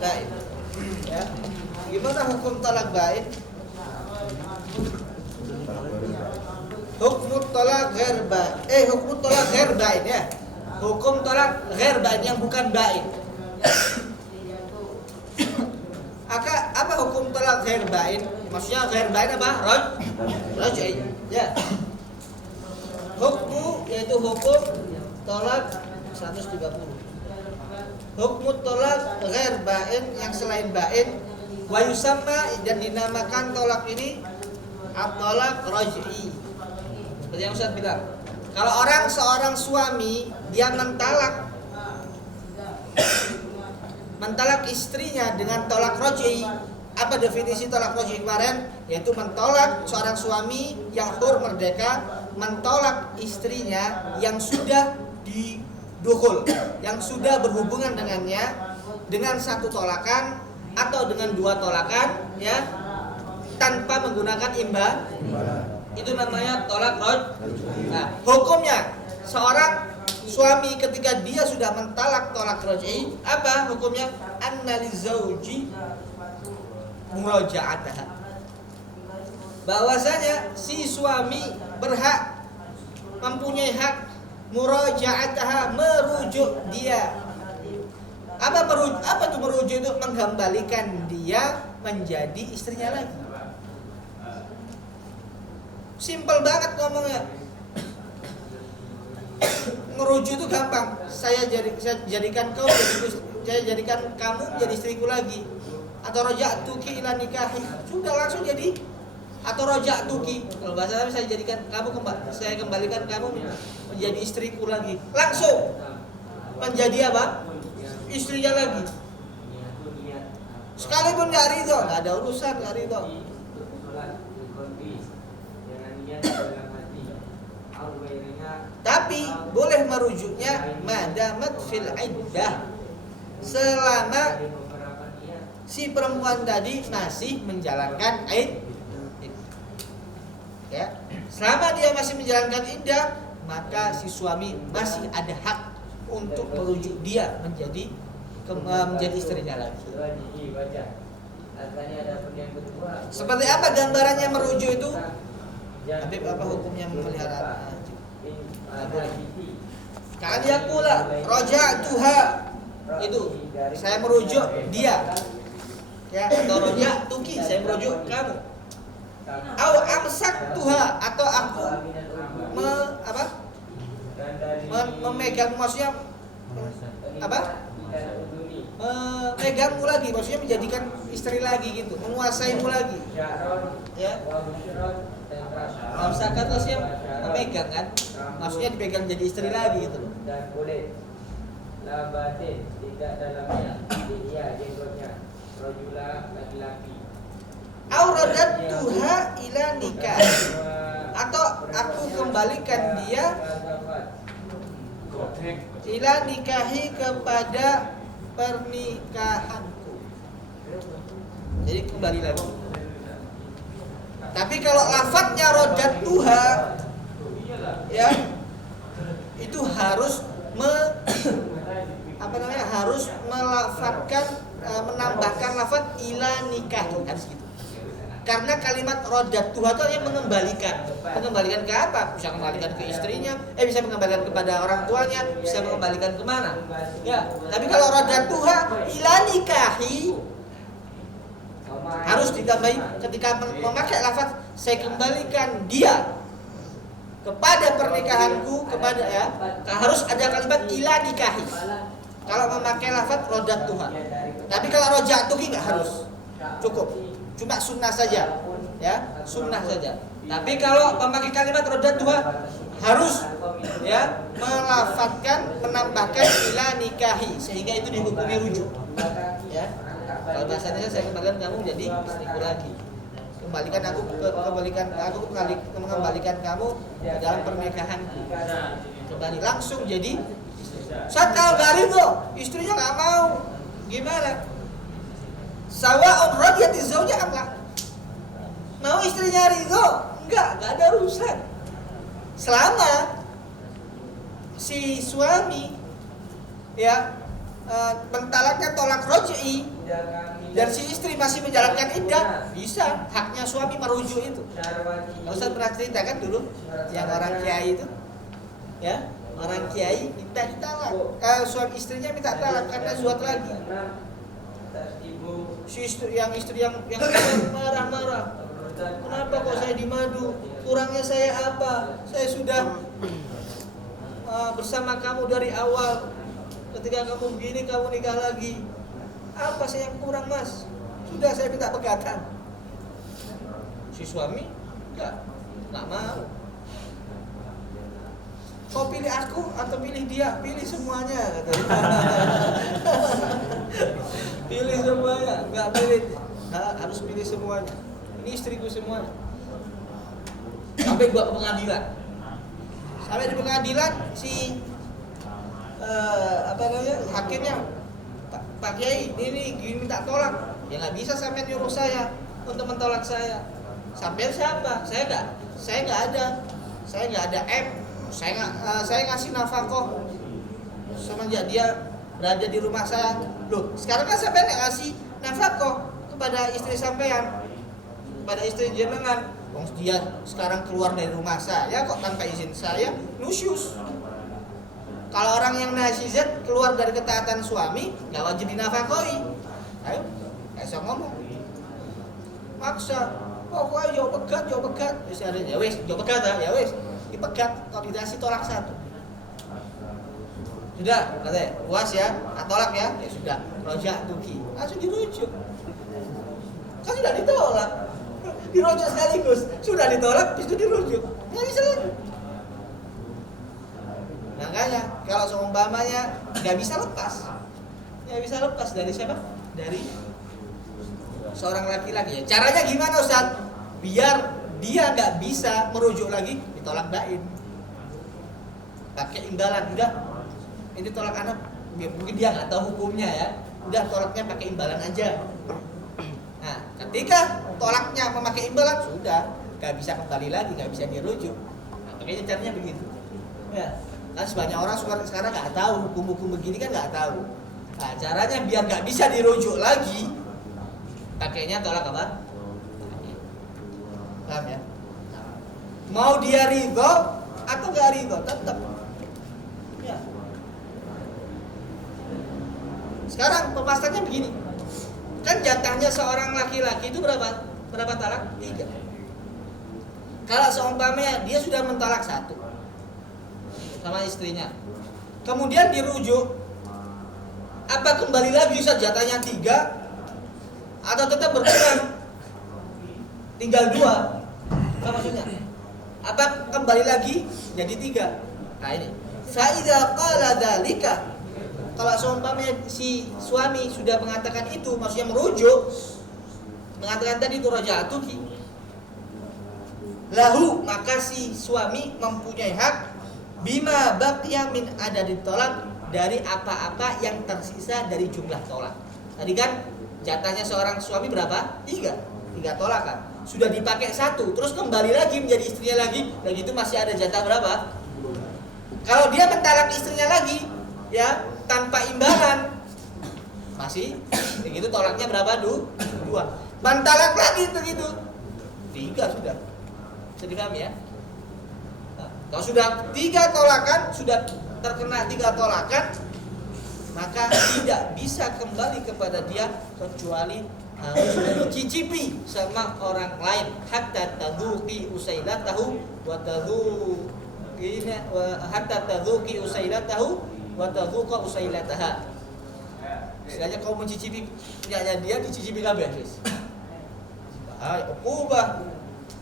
bain. Ya. Gimana hukum talak bain? Hukum talak ghair bain. Hukum talak ghair bain ya. Hukum talak ghair bain yang bukan bain. Apa hukum talak ghair bain? Maksudnya ghair bain apa? Raj'i. Ya. Hukum yaitu hukum talak 130. Hukum talak ghair bain yang selain bain wa yusamma dan dinamakan talak ini at-talak raj'i. Seperti yang Ustaz bilang. Kalau seorang suami dia mentalak istrinya dengan tolak raj'i. Apa definisi tolak raj'i kemarin? Yaitu mentolak seorang suami yang hur merdeka, mentolak istrinya yang sudah didukhul, yang sudah berhubungan dengannya dengan satu tolakan atau dengan dua tolakan, ya, tanpa menggunakan imba. Itu namanya tolak raj'i. Nah, hukumnya seorang suami ketika dia sudah mentalak tolak raj'i, apa hukumnya? Anna lizauji muraja'ataha. Bahwasanya si suami berhak, mempunyai hak muraja'ataha, merujuk dia. Apa itu merujuk? Itu mengembalikan dia menjadi istrinya lagi. Simpel banget ngomongnya. Merujuk itu gampang. Saya jadikan kamu jadi istriku lagi. Atau raja'tuki ila nikahi. Sudah langsung jadi. Atau raja'tuki. Kalau bahasa Arab saya kembalikan kamu menjadi istriku lagi. Langsung menjadi apa? Istrinya lagi. Sekalipun enggak ridho, enggak ada urusan, enggak ridho. Tapi boleh merujuknya madamat fil iddah, selama si perempuan tadi masih menjalankan iddah. Ya, selama dia masih menjalankan iddah, maka si suami masih ada hak untuk merujuk dia menjadi istrinya lagi. Seperti apa gambarannya merujuk itu? Habib, apa hukumnya memelihara anjing? Kalian pula raja'tuha, itu saya merujuk dia. Ya, atau raja'tuki, saya merujuk kamu. Au amsaktuha, atau aku memegang, maksudnya memegangmu lagi, maksudnya menjadikan istri lagi gitu, menguasaimu lagi. Ya. Amsakat maksudnya memegang kan, maksudnya dipegang jadi istri lagi gitu loh. Dan boleh labatin, tidak dalamnya dia jenggotnya rajula laki-laki. Auradatuha ila nikah, atau aku kembalikan dia ila nikahi, kepada pernikahanku. Jadi kembali lagi. Tapi kalau lafadznya radatuha, ya, itu harus harus melafadzkan, menambahkan lafadz ila nikahi, harus gitu. Karena kalimat radatuha itu yang mengembalikan ke apa? Bisa mengembalikan ke istrinya, bisa mengembalikan kepada orang tuanya, bisa mengembalikan kemana? Ya. Tapi kalau radatuha ila nikahi, harus ditambahi ketika memakai lafaz saya kembalikan dia kepada pernikahanku, kepada, ya, harus ada kalimat ila nikahi kalau memakai lafaz radatuha. Tapi kalau raja'tuki enggak harus, cukup, cuma sunnah saja, ya, sunnah saja. Tapi kalau memakai kalimat radatuha harus, ya, melafadzkan, menambahkan ila nikahi, sehingga itu dihukumi rujuk, ya. Kalau bahasanya saya kembalikan kamu menjadi istriku lagi. Mengembalikan kamu ke dalam pernikahanku. Kembali langsung jadi. Saat kalau nggak ridho, istrinya nggak mau, gimana? Sawa'un radiyati zauja amla. Mau istrinya ridho? Enggak ada urusan. Selama si suami, ya, mentalaknya tolak roj'i Tidak kami dan si istri masih menjalankan iddah, bisa, haknya suami merujuk itu. syarwati Ustaz pernah cerita kan dulu yang orang kiai itu, ya, orang kiai minta ditalak, suami istrinya minta talak karena zuhud lagi. Si istri yang marah-marah, kenapa kok saya dimadu? Kurangnya saya apa? Saya sudah bersama kamu dari awal. Ketika kamu begini, kamu nikah lagi. Apa saya yang kurang, Mas? Sudah saya minta pegatan. Si suami enggak mau. Kau pilih aku atau pilih dia? Pilih semuanya, katanya. Pilih semuanya, enggak pilih. Harus pilih semuanya. Ini istriku semuanya. Sampai gua ke pengadilan. Sampai di pengadilan si hakimnya, Pak Kiai ini minta tolak. Ya nggak bisa sampai nyuruh saya untuk mentolak saya. Sampai siapa? Saya nggak ada M. Saya ngasih nafkah semenjak dia berada di rumah saya. Loh, sekarang kan sampai ngasih nafkah kepada istri sampean, kepada istri jenengan. Wong dia sekarang keluar dari rumah saya kok tanpa izin saya, nusyus. Kalau orang yang nasizat keluar dari ketaatan suami, nggak wajib dinafkahi. Ayo, bisa ngomong. Maksa, pokoknya jauh pegat. Ya wes, jauh pegat ya wes. Dipegat, kalau dikasih tolak satu. Sudah, katanya, puas ya, tolak ya, ya sudah. Rojak tuki, langsung dirujuk. Kan sudah ditolak, dirujuk sekaligus. Sudah ditolak, habis itu dirujuk. Nggak bisa lagi. Makanya kalau seumpamanya nggak bisa lepas dari siapa? Dari seorang laki-laki. Ya, caranya gimana, Ustaz? Biar dia nggak bisa merujuk lagi, ditolak bain. Pakai imbalan, udah. Ini tolak anak, mungkin dia nggak tahu hukumnya ya. Udah tolaknya pakai imbalan aja. Nah, ketika tolaknya memakai imbalan, sudah nggak bisa kembali lagi, nggak bisa dirujuk. Nah, makanya caranya begitu. Ya. Kan sebanyak orang sekarang nggak tahu hukum-hukum begini kan nggak tahu. Nah, caranya biar nggak bisa dirujuk lagi, pakainya tolak apa? Paham ya? Mau dia ridho atau nggak ridho, tetap. Ya. Sekarang pembahasannya begini. Kan jatahnya seorang laki-laki itu berapa? Berapa talak? 3. Kalau seumpamanya dia sudah mentalak 1 sama istrinya, kemudian dirujuk, apa kembali lagi Ustaz jatahnya 3 atau tetap berkurang tinggal 2? Apa maksudnya? Apa kembali lagi jadi 3? Nah ini fa'idha qala dzalika, kalau seumpamanya si suami sudah mengatakan itu, maksudnya merujuk, mengatakan tadi itu raja'atuki lahu, maka si suami mempunyai hak bima baqiya min adadit tolak, dari apa-apa yang tersisa dari jumlah tolak. Tadi kan jatahnya seorang suami berapa? 3 tolak kan. Sudah dipakai 1, terus kembali lagi menjadi istrinya lagi, dan itu masih ada jatah berapa? Kalau dia mentalak istrinya lagi, ya tanpa imbalan, masih begitu tolaknya berapa? 2. Mentalak lagi begitu 3 sudah. Bisa dipahami ya? Kalau sudah 3 tolakan, sudah terkena 3 tolakan, maka tidak bisa kembali kepada dia kecuali harus dicicipi sama orang lain hatta tadzuqi usailatahu wa tadzuqina hatta tadzuqi usailatahu wa tadzuqa usailataha. Istilahnya kau mencicipi punyanya dia, dicicipi kabeh wis.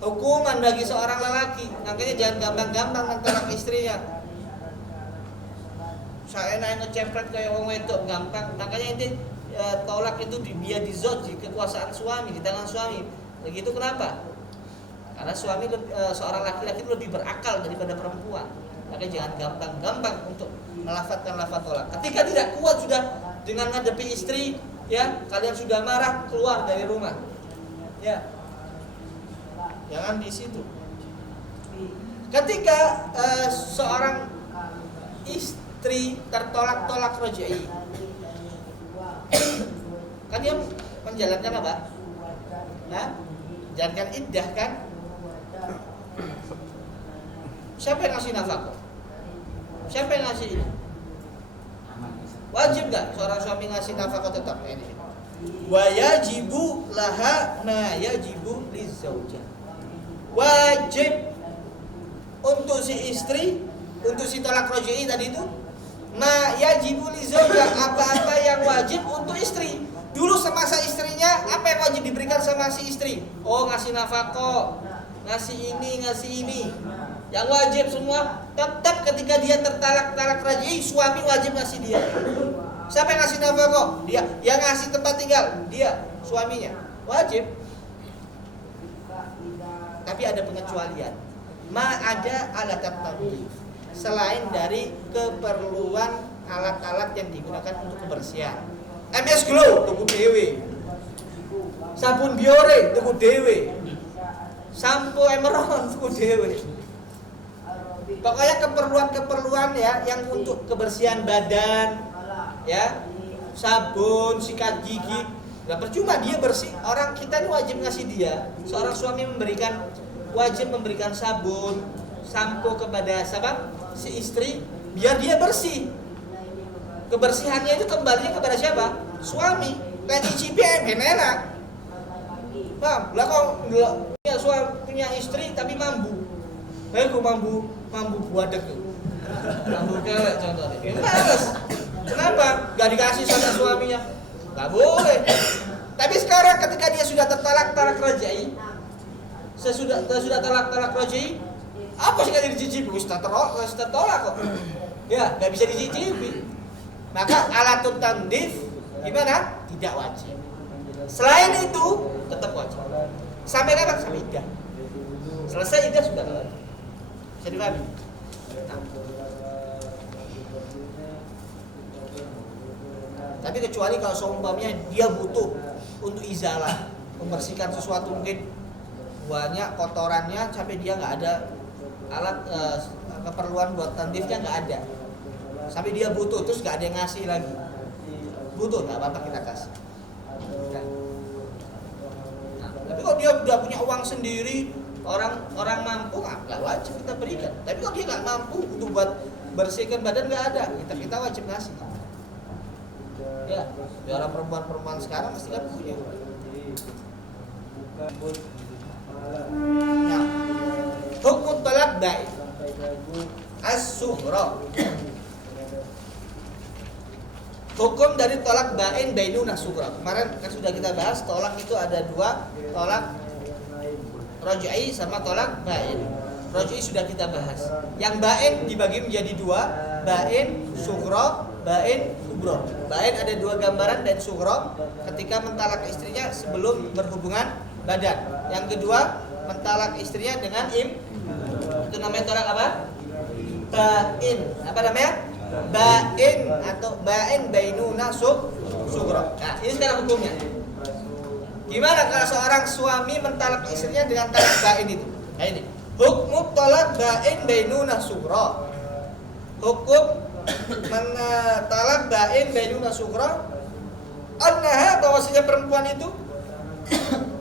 Hukuman bagi seorang lelaki. Makanya jangan gampang-gampang mentolak istrinya. Saya naik ngecempret kayak orang wedok gampang. Makanya ini tolak itu dia di kekuasaan suami, di tangan suami. Begitu kenapa? Karena suami seorang laki-laki itu lebih berakal daripada perempuan. Makanya jangan gampang-gampang untuk melafadzkan lafaz tolak. Ketika tidak kuat sudah dengan ngadepi istri, ya kalian sudah marah, keluar dari rumah. Ya. Jangan di situ. Ketika seorang istri tertolak-tolak rojai, Kan dia menjalankan apa? Hah? Menjalankan iddah kan? Siapa yang ngasih nafkah? Siapa yang ngasih ini? Wajib nggak seorang suami ngasih nafkah tetap? Ini. Wa yajibu laha ma yajibu lizaujah. Wajib untuk si istri, untuk si tolak roj'i tadi itu, ma yajibu lizaujah, apa-apa yang wajib untuk istri. Dulu semasa istrinya, apa yang wajib diberikan sama si istri? Oh, ngasih nafkah, ngasih ini. Yang wajib semua, tetap ketika dia talak raj'i, suami wajib ngasih dia. Siapa yang ngasih nafkah? Dia. Yang ngasih tempat tinggal? Dia, suaminya. Wajib. Tapi ada pengecualian. Ma ada alat tadbir. Selain dari keperluan alat-alat yang digunakan untuk kebersihan. MS Glow tuku dhewe. Sabun Biore tuku dhewe. Sampo Emeron tuku dhewe. Pokoknya keperluan ya yang untuk kebersihan badan, ya, sabun, sikat gigi. Gak percuma dia bersih. Orang kita ini wajib ngasih dia. Seorang suami wajib memberikan sabun, sampo kepada si istri biar dia bersih. Kebersihannya itu kembalinya kepada siapa? Suami. Kayak cicipi enak. Paham? Lah kok punya suami, punya istri tapi mambu. Kok mambu buadek tuh. Mambu cewek contohnya. Males. Kenapa? Gak dikasih sama suaminya. Gak boleh. Tapi sekarang ketika dia sudah talak raj'i, sesudah talak raj'i, apa sih yang dicicipi? Wis tertolak kok. Ya, gak bisa dicicipi. Maka alatut tandif gimana? Tidak wajib. Selain itu tetap wajib. Sampai kapan? Sampai iddah. Selesai iddah sudah kelar. Bisa dipahami? Tapi kecuali kalau seumpamanya dia butuh untuk izalah, membersihkan sesuatu mungkin banyak kotorannya sampai dia nggak ada alat keperluan buat tandifnya nggak ada. Sampai dia butuh terus nggak ada yang ngasih lagi. Butuh nggak apa-apa kita kasih. Nah, tapi kalau dia udah punya uang sendiri, orang mampu nggak wajib kita berikan. Tapi kalau dia nggak mampu untuk buat bersihkan badan nggak ada, kita wajib ngasih. Ya, orang perempuan sekarang mesti kan punya. Nah, hukum talak baik as-sughra. Hukum dari tolak bain bainuna sughra. Kemarin kan sudah kita bahas tolak itu ada dua, tolak raj'i sama tolak bain. Raj'i sudah kita bahas. Yang bain dibagi menjadi dua, bain sughra, bain kubra. Bain ada dua gambaran dan sughra ketika mentalak istrinya sebelum berhubungan badan. Yang kedua mentalak istrinya dengan itu namanya tolak apa? Bain. Apa namanya? Bain atau bain bainuna sughra. Nah, ini sekarang hukumnya. Gimana kalau seorang suami mentalak istrinya dengan talak bain itu? Nah ini. Hukum talak bain bainuna sughra. Hukum mentalak bain bainuna sughra. Annaha, bahwasanya perempuan itu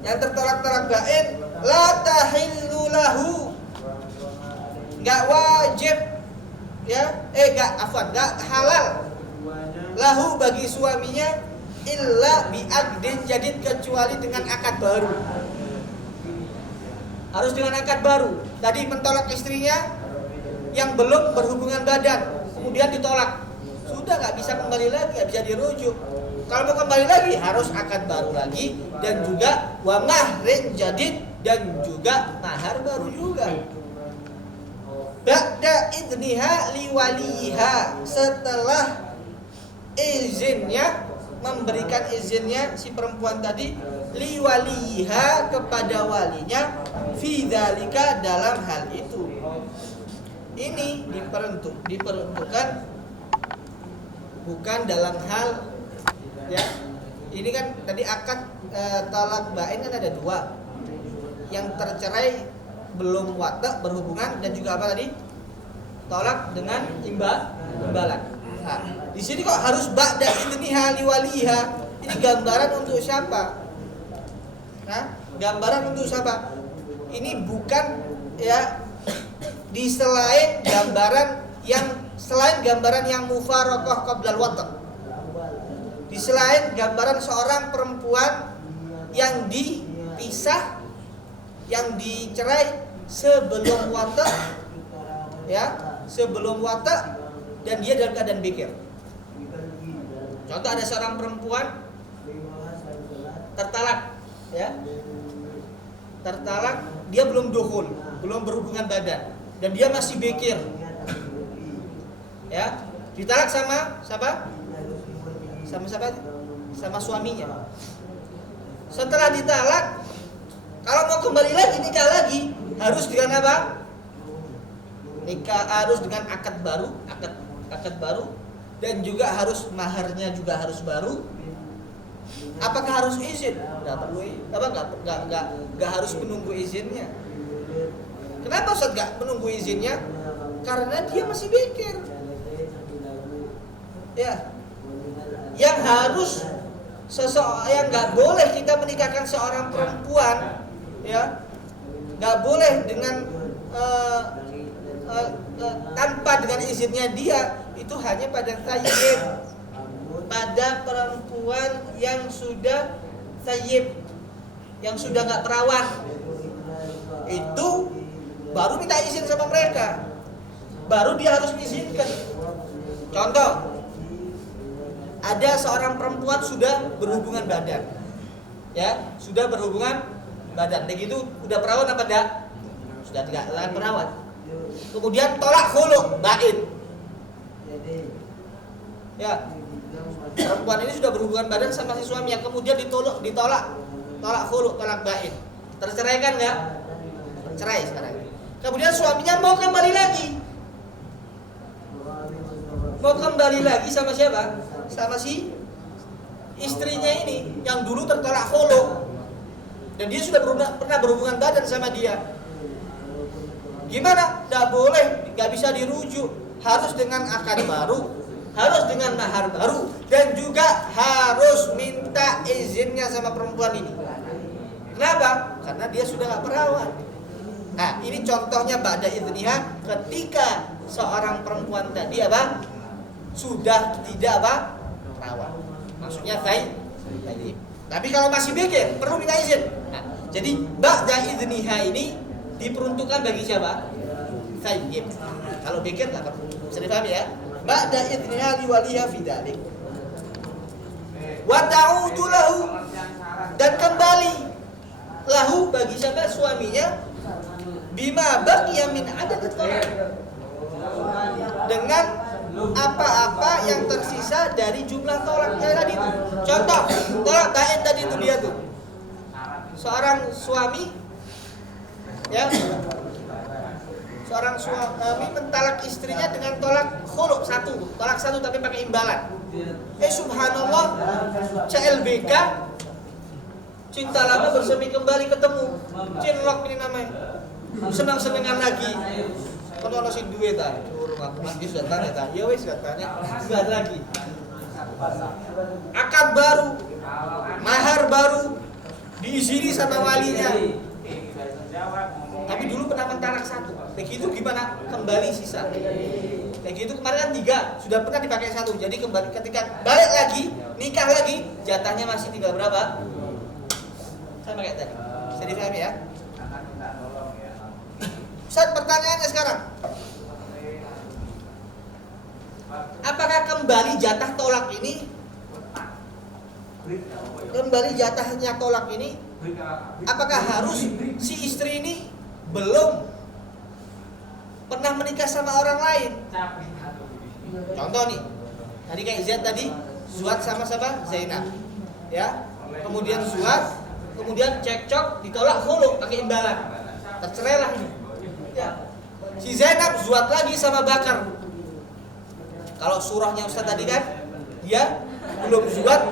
yang tertalak bain la tahillu lahu. Enggak wajib ya, enggak halal lahu bagi suaminya illa bi'aqdin jadid, kecuali dengan akad baru. Harus dengan akad baru. Tadi mentolak istrinya yang belum berhubungan badan, kemudian ditolak, sudah nggak bisa kembali lagi, nggak bisa dirujuk. Kalau mau kembali lagi harus akad baru lagi, dan juga wa mahrin jadid, dan juga mahar baru juga. Ba'da idniha liwaliha, setelah izinnya, memberikan izinnya si perempuan tadi liwaliha kepada walinya fi dzalika, dalam hal itu. Ini diperuntukkan bukan dalam hal ya. Ini kan tadi akad talak bain kan ada dua. Yang tercerai belum watak berhubungan, dan juga apa tadi? Tolak dengan imbalan. Nah, di sini kok harus ba'da idniha liwaliha, ini gambaran untuk siapa? Nah, gambaran untuk siapa? Ini bukan ya di selain gambaran yang mufaraqah qablal watr. Di selain gambaran seorang perempuan yang dipisah, yang dicerai sebelum watr, ya, sebelum watr dan dia dalam keadaan bikir. Contoh ada seorang perempuan tertalak, ya, tertalak, dia belum dukhul, belum berhubungan badan, dan dia masih bikir, ya, ditalak sama siapa? Sama siapa? Sama suaminya. Setelah ditalak, kalau mau kembali lagi nikah lagi, harus dengan apa? Nikah harus dengan akad baru, akad baru, dan juga harus maharnya juga harus baru. Apakah harus izin? Nggak perlu, nggak harus menunggu izinnya. Kenapa Ustaz nggak menunggu izinnya? Karena dia masih bikir. Ya, yang harus yang nggak boleh kita menikahkan seorang perempuan, ya, nggak boleh dengan tanpa dengan izinnya dia, itu hanya pada thayyib, pada perempuan yang sudah thayyib, yang sudah nggak perawan, itu baru minta izin sama mereka, baru dia harus mengizinkan. Contoh, ada seorang perempuan sudah berhubungan badan, ya, sudah berhubungan badan, begitu udah perawan apa enggak? Sudah tidak perawan. Kemudian tolak khulu, bain. Ya, perempuan ini sudah berhubungan badan sama si suami, yang kemudian ditolak khulu, tolak bain. Terceraikan enggak? Cerai sekarang. Kemudian suaminya mau kembali lagi. Mau kembali lagi sama siapa? Sama si istrinya ini yang dulu tertolak khulu, dan dia sudah pernah berhubungan badan sama dia. Gimana? Tidak boleh, nggak bisa dirujuk. Harus dengan akad baru, harus dengan mahar baru, dan juga harus minta izinnya sama perempuan ini. Kenapa? Karena dia sudah nggak perawan. Nah, ini contohnya ba'da idniha, ketika seorang perempuan tadi apa? Sudah tidak apa? Perawan. Maksudnya thayyib. Tapi kalau masih bikir, perlu minta izin. Nah, jadi ba'da idniha ini diperuntukkan bagi siapa? Thayyib. Kalau bikir enggak perlu. Bisa dipahami ya? Ba'da idniha liwaliha fi dzalik. Wa ta'udu lahu, dan kembali lahu bagi siapa? Suaminya, bima baqiya min adad tolak, dengan apa-apa yang tersisa dari jumlah tolaknya tadi itu. Contoh, tolak bain tadi itu dia tuh. Seorang suami, ya, seorang suami mentalak istrinya dengan tolak khulu tolak satu tapi pakai imbalan. Subhanallah, CLBK, cinta lama bersemi kembali ketemu. Cinlok ini namanya. Senang-senangan lagi. Kalau ono sing duwe ta, aku mandi sudah tanya ta. Ya wis sudah tanya, enggak ada lagi. Akad baru, mahar baru, diizini sama walinya. Tapi dulu pernah mentalak satu. Begitu gimana? Kembali sisa. Begitu kemarin kan 3, sudah pernah dipakai satu. Jadi kembali ketika balik lagi, nikah lagi, jatahnya masih tinggal berapa? Sama kayak tadi. Bisa dipahami ya? Ustaz, pertanyaannya sekarang, apakah kembali jatah tolak ini, apakah harus si istri ini belum pernah menikah sama orang lain? Contoh nih, tadi kayak Zaid tadi, Zuhad sama siapa? Zainab, ya. Kemudian Zuhad, kemudian cekcok, ditolak khulu pakai imbalan, tercerailah ini. Ya. Si Zainab Zuhad lagi sama Bakar. Kalau surahnya Ustaz tadi kan, dia belum Zuhad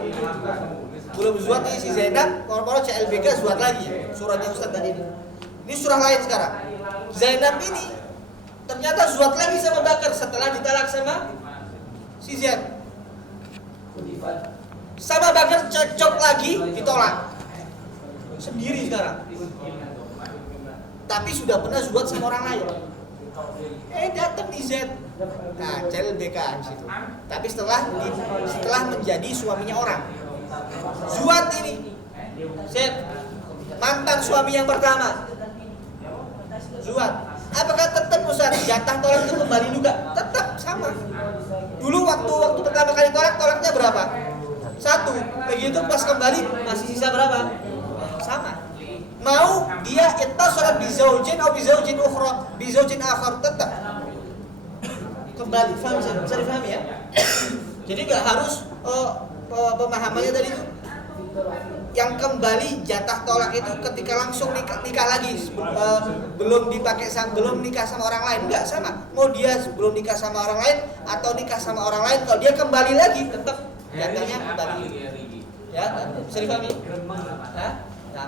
nih si Zainab, kalau CLBK Zuhad lagi. Surahnya Ustaz tadi ini. Ini surah lain sekarang. Zainab ini ternyata Zuhad lagi sama Bakar setelah ditalak sama si Zaid. sama Bagir cocok lagi, ditolak sendiri sekarang. Tapi sudah pernah zuat sama orang lain. Datang di Z. Nah, cari BK di situ. Tapi setelah menjadi suaminya orang. Zuat ini. Z. Mantan suami yang pertama. Zuat. Apakah tetap Ustaz jatah tolak itu kembali juga? Tetap sama. Dulu waktu pertama kali tolaknya berapa? 1. Begitu pas kembali masih sisa berapa? Sama. Mau dia ittasala bi zaujin atau bi zaujin ukhra, bi zaujin akhar, tetap kembali. Faham, bisa difahami ya? Jadi nggak harus pemahamannya tadi itu yang kembali jatah tolak itu ketika langsung nikah lagi, belum nikah sama orang lain, enggak, sama. Mau dia belum nikah sama orang lain atau nikah sama orang lain, kalau dia kembali lagi tetap jatahnya kembali. Ya, bisa difahami? Hah? Nah,